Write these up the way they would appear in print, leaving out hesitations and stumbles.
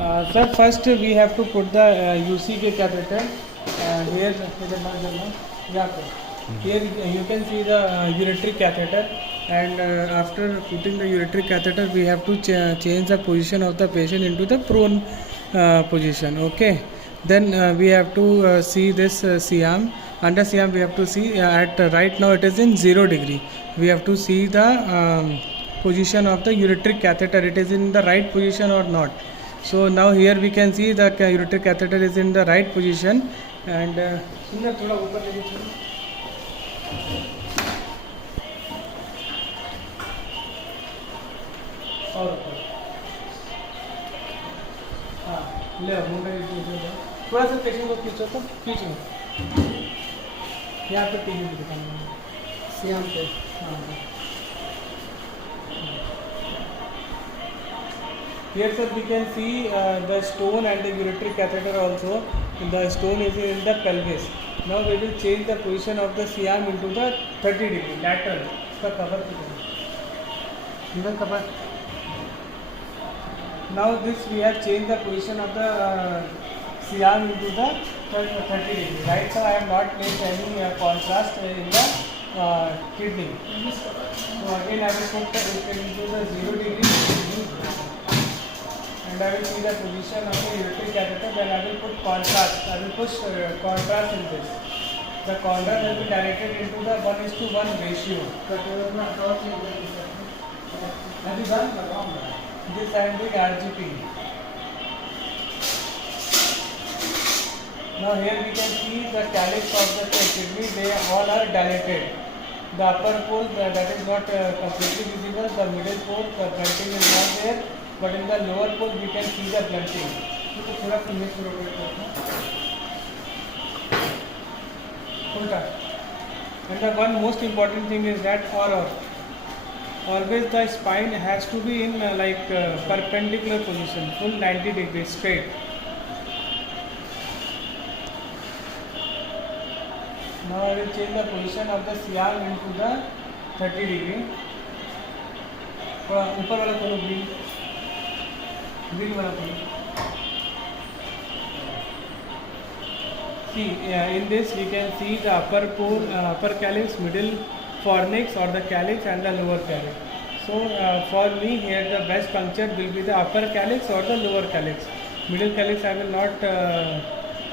Sir, first we have to put the UCK catheter. Here, here you can see the ureteric catheter, and after putting the ureteric catheter, we have to change the position of the patient into the prone position. Okay. Then we have to see this Siam. Under Siam, we have to see at right now it is in 0 degree. We have to see the position of the ureteric catheter. It is in the right position or not. So now here we can see the ureteric catheter is in the right position, and सुंदर थोड़ा ऊपर लेके चलो और ऊपर हाँ ले मुंडा थोड़ा सा पेशेंट को खींचो तो खींचो यहाँ पे टीवी भी दिखाना सीएम पे हाँ Here sir we can see the stone and the ureteric catheter also. The stone is in the pelvis. Now we will change the position of the Siam into the 30 degree lateral. इसका cover किधर cover. Now this we have changed the position of the Siam into the 30 degree. Right now I have not made any contrast in the kidney. So again I will put it into the 0 degree. And I will see the position of the ureteric catheter. Then I will put contrast. I will push contrast in this. The contrast will be directed into the 1:1 ratio. This scientific RGP. Now here we can see the calyx of the kidney. They all are dilated. The upper pole that is not completely visible. The middle pole, the blunting is not there. But in the lower pole we can see the blunting. तो थोड़ा सा miss rotate करना उल्टा. And the one most important thing is that always the spine has to be in perpendicular position, full 90 degrees straight. Now I will change the position of the Siam into the 30 degree. थोड़ा ऊपर वाला खोलो green वाला खोलो. See, in this we can see the upper pole, upper calyx, middle fornix or the calyx, and the lower calyx. So for me here the best puncture will be the upper calyx or the lower calyx. Middle calyx I will not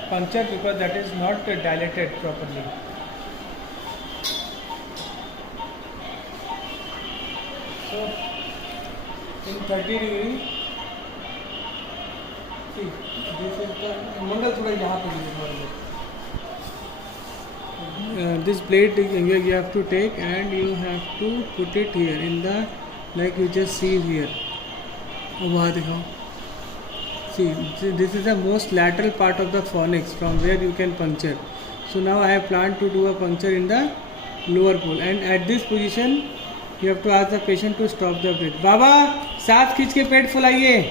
puncture because that is not dilated properly. So in 30 degree, see this is the मंगल थोड़ा यहाँ पे दीजिए. This blade you have to take and you have to put it here in the, like you just see here. वहाँ दिखाओ. See, this is the most lateral part of the fornix from where you can puncture. So now I have planned to do a puncture in the lower pole, and at this position you have to ask the patient to stop the breath. बाबा सांस खींच के पेट फुलाइए,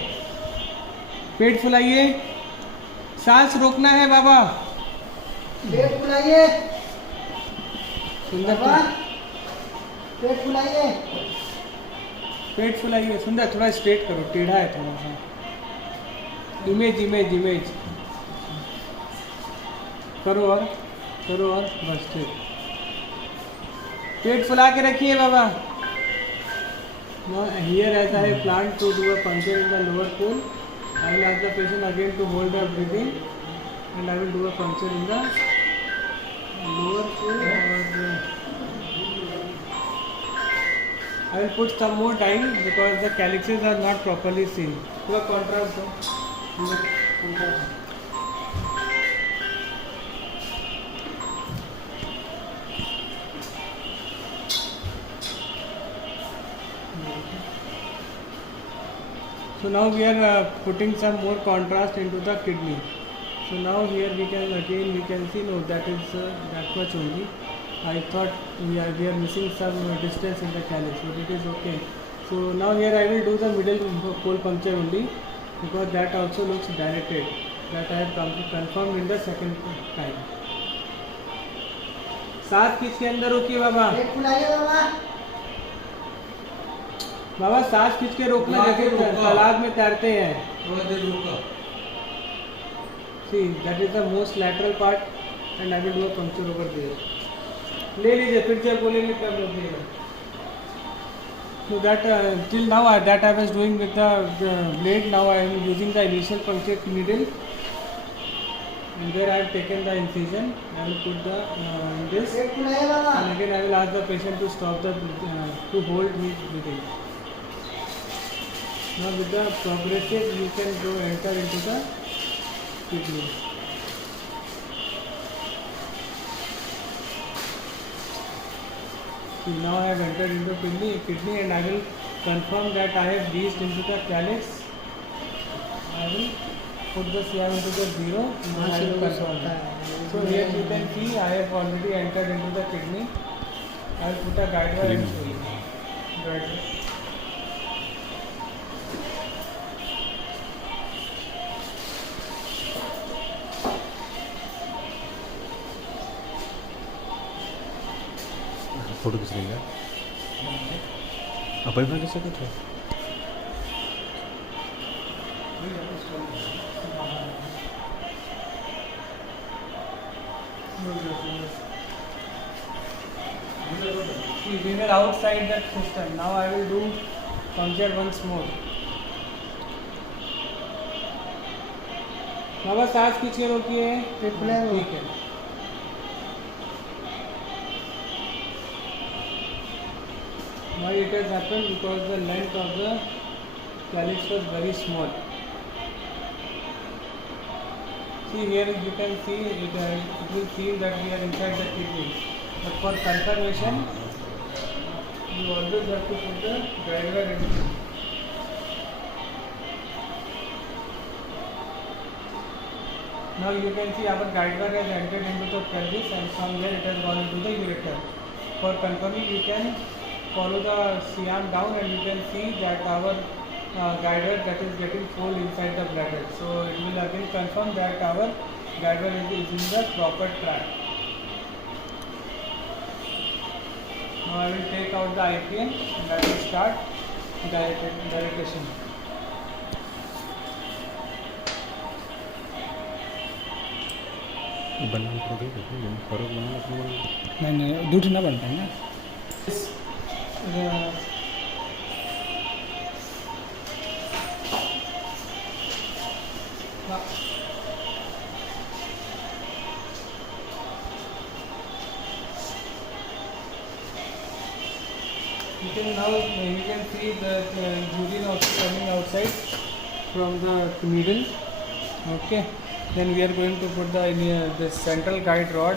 पेट फुलाइए, सांस रोकना है बाबा, पेट फुलाइए, सुंदर पेट फुलाइए, पेट फुलाइए, सुंदर थोड़ा straight करो, टेढ़ा है थोड़ा सा. इमेज इमेज इमेज करो और बस ठीक. पेट फुला के रखिए बाबा. Now here as I have planned to do a puncture in the lower pole, I will ask the patient again to hold the breathing, and I will do a puncture in the lower pole. I will put some more time because the calyxes are not properly seen. थोड़ा contrast दो. So now we are putting some more contrast into the kidney. So now here we can see, no, that is that much only. I thought we are missing some distance in the calyx, but it is okay. So now here I will do the middle pole puncture only because that also looks dilated. That I have confirmed in the second time. सांस किसके अंदर रोकिए बाबा. बाबा सांस खींच के रोकना जैसे तालाब में तैरते हैं। See, that is the most lateral part and I will do a puncture over there. ले लीजिए फिर जब बोलेंगे तब रोकिएगा। So that till now that I was doing with the blade. Now I am using the initial puncture needle, and there I have taken the incision. I will put the this, and again I will ask the patient to stop the to hold his breathing. Now with the progressive you can go enter into the kidney. So now I have entered into kidney and I will confirm that I have reached into the calyx. I will put the CR into the 0 and I will confirm it. So here you can see I have already entered into the kidney. I will put a guide wire and show you. Guide wire. Photo खींच लेंगे आप अपना कैसे कुछ है We were outside that system. Now I will do puncture once more. बाबा सांस खींच के रोकिए। ठीक है। Why it has happened? Because the length of the calyx was very small. See here you can see it will seem that we are inside the kidney. But for confirmation, you always have to put the guide wire in. Now you can see our guide wire has entered into the pelvis and from there it has gone into the ureter. For confirming, you can follow the CM down and you can see that our guide wire that is getting full inside the bladder. So it will again confirm that our guide wire is in the proper track. Now I will take out the IPN and I will start dilatation. बनना पड़ेगा फर्क बनना नहीं दूध ना बनता है ना Now you can see the urine also coming outside from the needle. Okay, then we are going to put the central guide rod.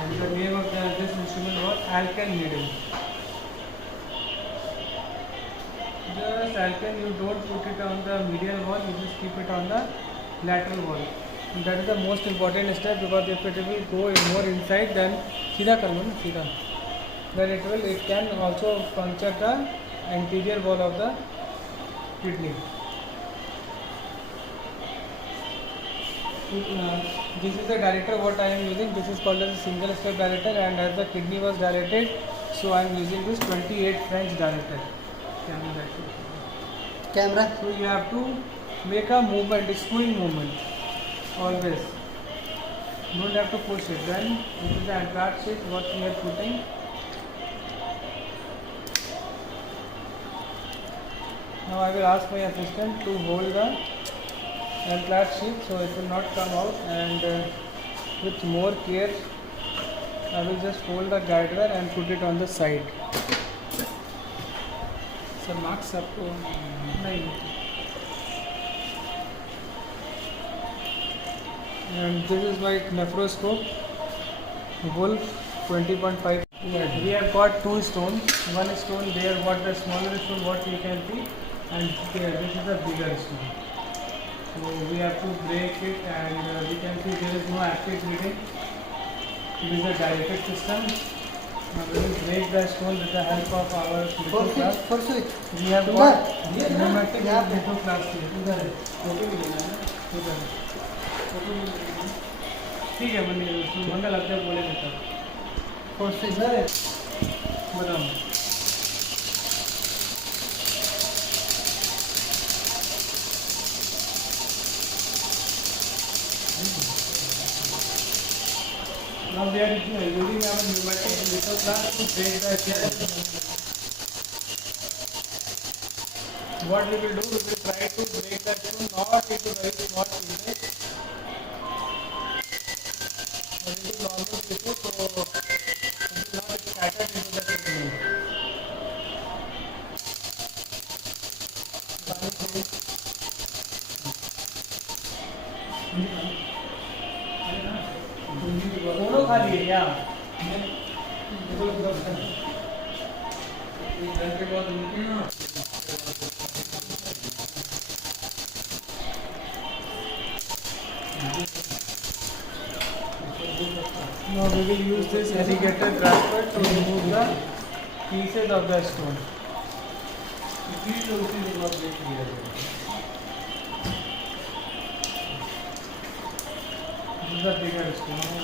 And the name of this instrument was Alcan needle. Just Alcan, you don't put it on the medial wall, you just keep it on the lateral wall. And that is the most important step because if it will go more inside, then सीधा कर लो ना सीधा. Then it can also puncture the anterior wall of the kidney. This is the dilator what I am using. This is called as a single step dilator, and as the kidney was dilated, so I am using this 28 French dilator. Camera. So you have to make a movement, a screwing movement, always. Don't have to push it. Then this is the Antrax sheet what we are putting. Now I will ask my assistant to hold the Antrax sheet so it will not come out, and with more care I will just hold the guide wire and put it on the side. Sir marks आपको नहीं. And this is my nephroscope, Wolf 20.5. We have got two stones. One stone there, what the smaller stone, what you can see, and there, this is a bigger stone. So we have to break it, and we can see there is no active bleeding. It is a dilated system. Now we will break the stone with the help of our lithotrapse. We have got pneumatic lithotrapse here. ठीक है बंदी मंगल अपने बोले देता procedure है बताओ। Now we are using our pneumatic lithotrap to break the gear. What we will do, we will try to break the stone not into very small pieces, but into normal pieces, so it will not scatter into the pavement. दोनों खाली है क्या? Now we will use this alligator grasper to remove the pieces of the stone. This is a bigger stone.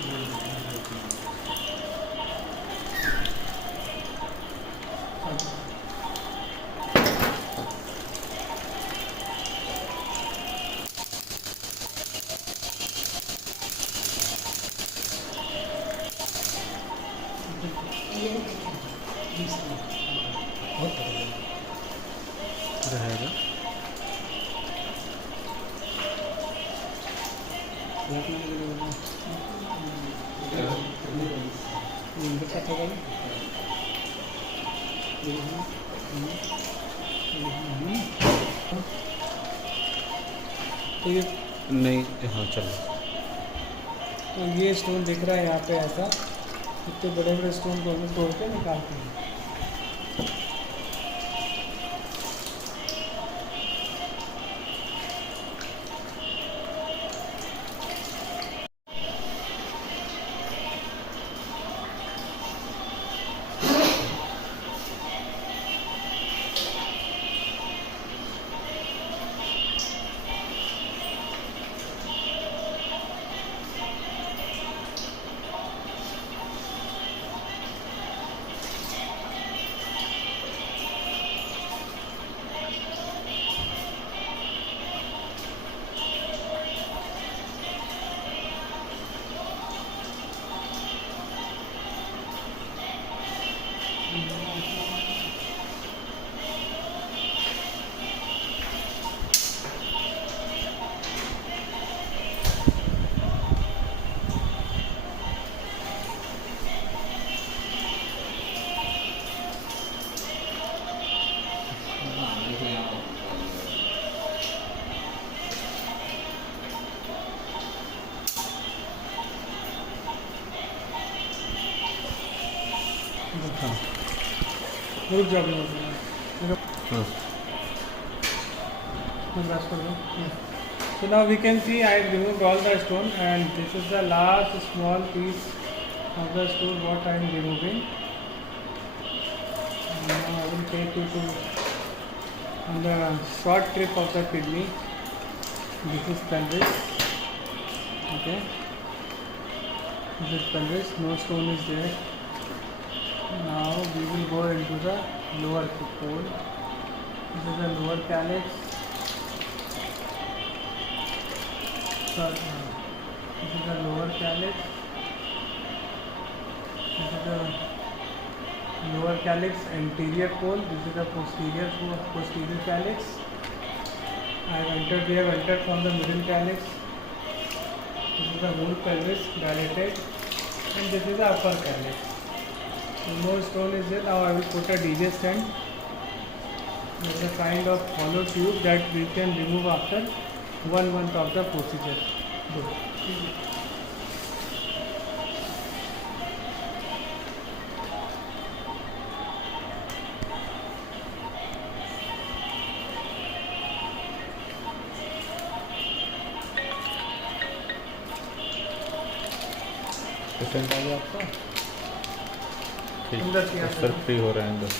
रहेगा तो ये नहीं। हाँ चलो। तो ये स्टोन दिख रहा है यहाँ पे ऐसा, इतने बड़े बड़े स्टोन को हमें तोड़ के निकालते हैं। रुक जाओ हाँ So now we can see I have removed all the stone, and this is the last small piece of the stone what I am removing. And now I will take you to on the short trip of the kidney. This is pelvis. Okay. This is pelvis. No stone is there. Now we will go into the lower pole. This is the lower calyx. This is the lower calyx. This is the lower calyx anterior pole. This is the posterior calyx. I have entered. We have entered from the middle calyx. This is the whole pelvis dilated, and this is the upper calyx. No stone is there. Now I will put a DJ stand. There is a kind of hollow tube that we can remove after 1 month of the procedure. Good. Patient आ गया आपका? ठीक, अंदर से sir free हो रहे हैं 10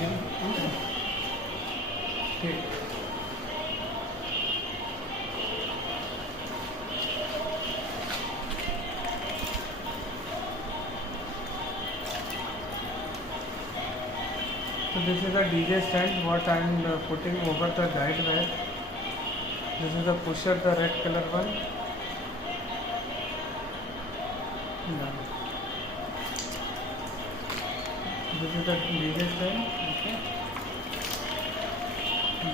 minute. ठीक। this is a DJ stand what I am putting over the guide rail. This is the pusher, the red color one. Done. This is the DJ stand. Okay.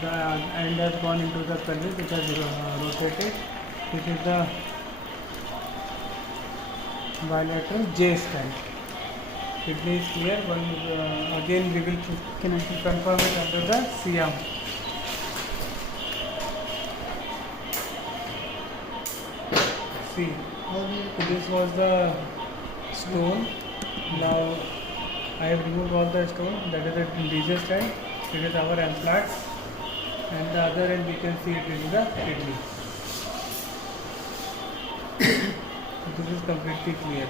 The end has gone into the pelvis. It has rotated. This is the bilateral J stand. Kidney is clear. One again we will confirm it under the Siam. See, this was the stone. Now I have removed all the stone. That is the DJ stand. It is our implants, and the other end we can see it is the kidney. This is completely clear.